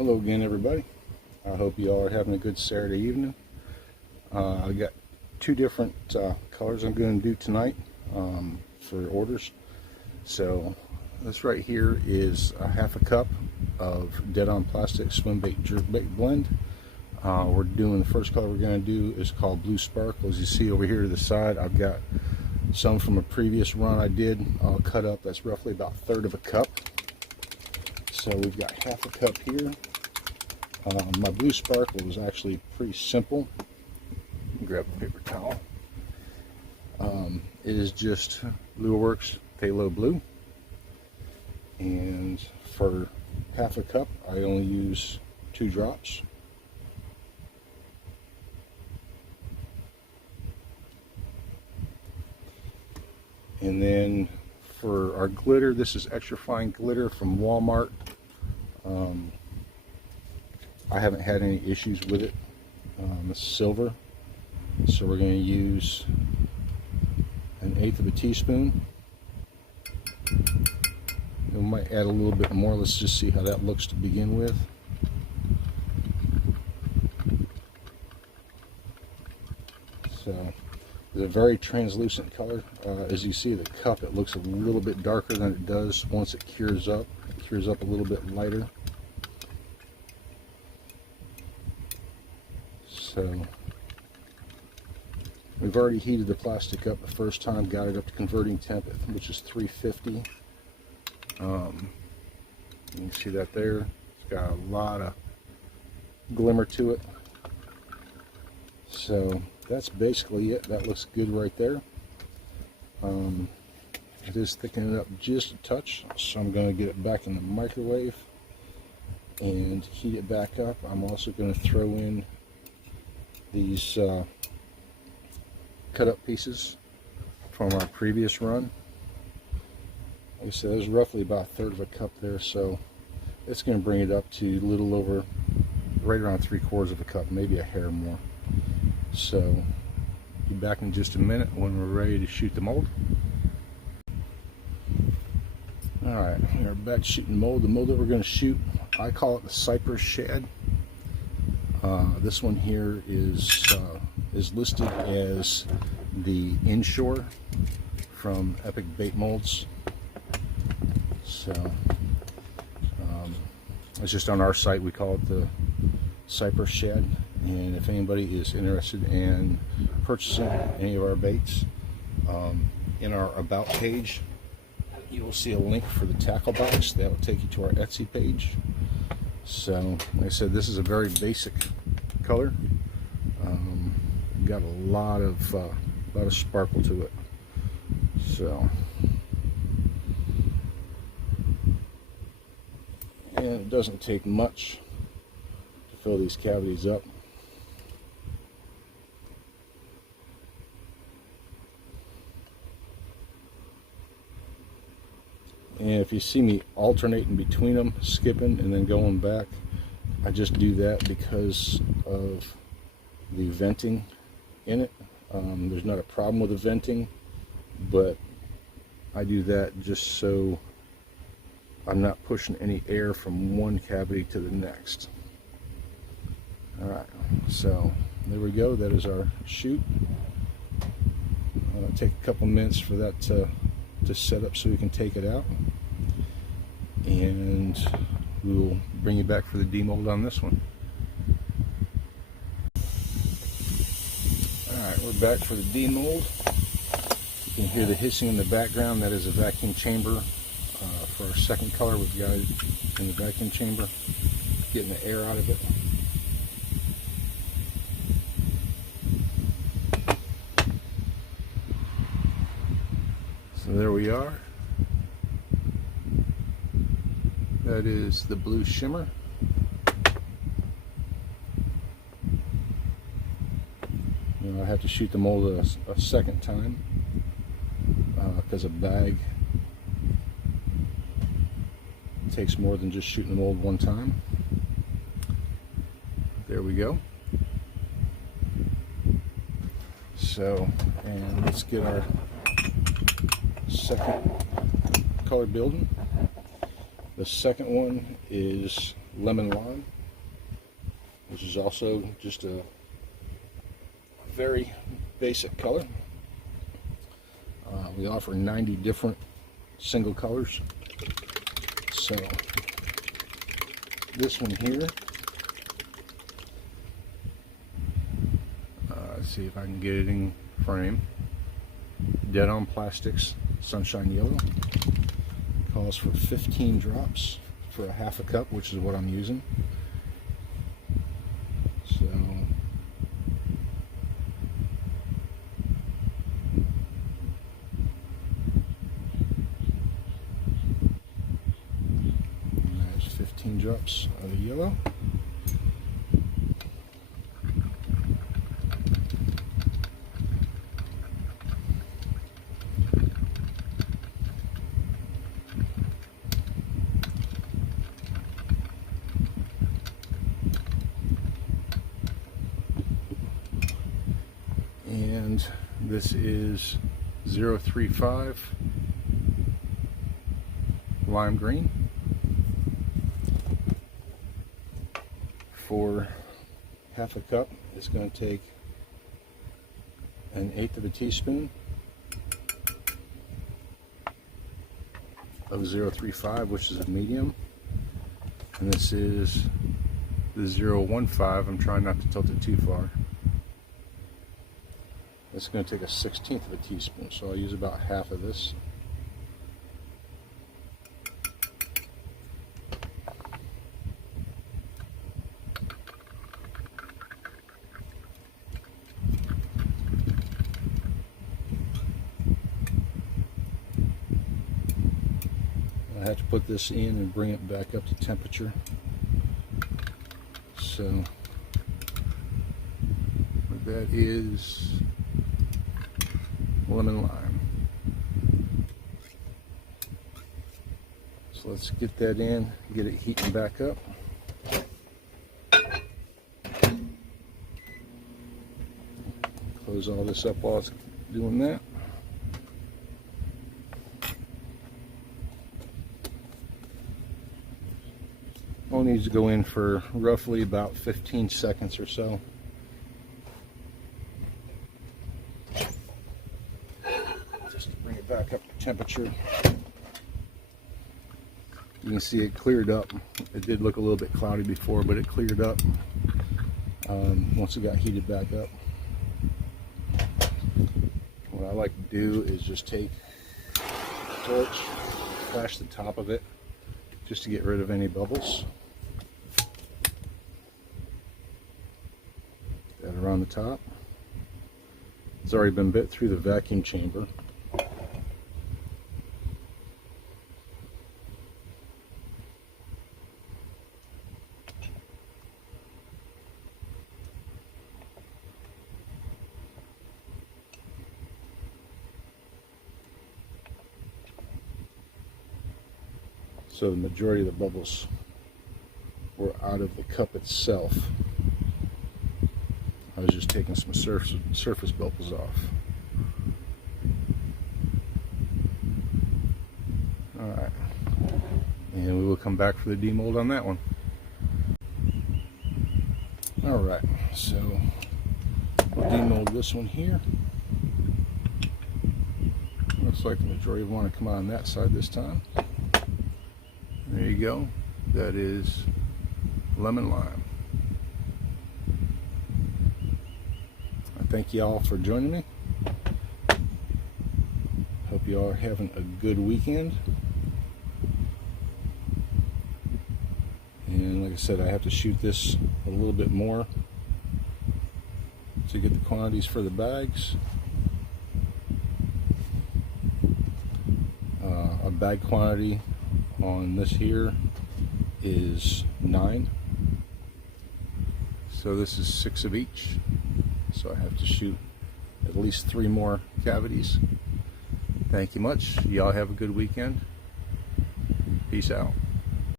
Hello again, everybody. I hope you all are having a good Saturday evening. I got two different colors I'm going to do tonight for orders. So this right here is a half a cup of dead-on plastic swim bait jerkbait blend. We're doing the first color we're going to do is called Blue Sparkle. As you see over here to the side, I've got some from a previous run I did. I'll cut up. That's roughly about a third of a cup. So we've got half a cup here. My Blue Sparkle was actually pretty simple. Grab a paper towel. It is just Lureworks Phthalo Blue. And for half a cup, I only use 2 drops. And then for our glitter, this is extra fine glitter from Walmart. I haven't had any issues with it. It's silver, so we're going to use 1/8 of a teaspoon. We might add a little bit more. Let's just see how that looks to begin with. So it's a very translucent color. As you see the cup, it looks a little bit darker than it does once it cures up. It cures up a little bit lighter. So we've already heated the plastic up the first time, got it up to converting temp, which is 350. You can see that there. It's got a lot of glimmer to it. So that's basically it. That looks good right there. It is thickening it up just a touch, so I'm going to get it back in the microwave and heat it back up. I'm also going to throw in these cut up pieces from our previous run. Like I said, there's roughly about a third of a cup there, so it's going to bring it up to a little over, right around 3/4 of a cup, maybe a hair more. So be back in just a minute when we're ready to shoot the mold. Alright, we're back shooting the mold. The mold that we're going to shoot, I call it the Cypress Shad. This one here is listed as the Inshore from Epic Bait Molds. So it's just on our site. We call it the Cypress Shad. And if anybody is interested in purchasing any of our baits, in our About page, you will see a link for the tackle box. That will take you to our Etsy page. So, like I said, this is a very basic color. Got a lot of sparkle to it. So, and it doesn't take much to fill these cavities up. And if you see me alternating between them, skipping and then going back, I just do that because of the venting in it. There's not a problem with the venting, but I do that just so I'm not pushing any air from one cavity to the next. Alright, so there we go. That is our shoot. Take a couple minutes for that to set up so we can take it out, and we'll bring you back for the demold on this one. Alright, we're back for the demold. You can hear the hissing in the background. That is a vacuum chamber. For our second color, we've got it in the vacuum chamber, getting the air out of it. So there we are. That is the blue shimmer. I have to shoot the mold a second time because a bag takes more than just shooting the mold one time. There we go. So, and let's get our second color building. The second one is lemon lime, which is also just a very basic color. We offer 90 different single colors. So this one here, let's see if I can get it in frame. Dead on Plastics Sunshine Yellow. Calls for 15 drops for a half a cup, which is what I'm using. So there's 15 drops of the yellow. And this is 035 lime green. For half a cup, it's going to take 1/8 of a teaspoon of 035, which is a medium, and this is the 015. I'm trying not to tilt it too far. It's going to take 1/16 of a teaspoon, so I'll use about half of this. I have to put this in and bring it back up to temperature. So that is lemon lime. So let's get that in, get it heating back up. Close all this up while it's doing that. All needs to go in for roughly about 15 seconds or so. Just to bring it back up to temperature. You can see it cleared up. It did look a little bit cloudy before, but it cleared up once it got heated back up. What I like to do is just take a torch, flash the top of it, just to get rid of any bubbles that are on the top. It's already been bit through the vacuum chamber. So the majority of the bubbles were out of the cup itself. I was just taking some surface bubbles off. Alright, and we will come back for the demold on that one. Alright, so we'll demold this one here. Looks like the majority want to come out on that side this time. There you go. That is lemon lime. I thank you all for joining me. Hope you all are having a good weekend. And like I said, I have to shoot this a little bit more to get the quantities for the bags. A bag quantity on this here is 9, so this is 6 of each, so I have to shoot at least 3 more cavities. Thank you much. Y'all have a good weekend. Peace out.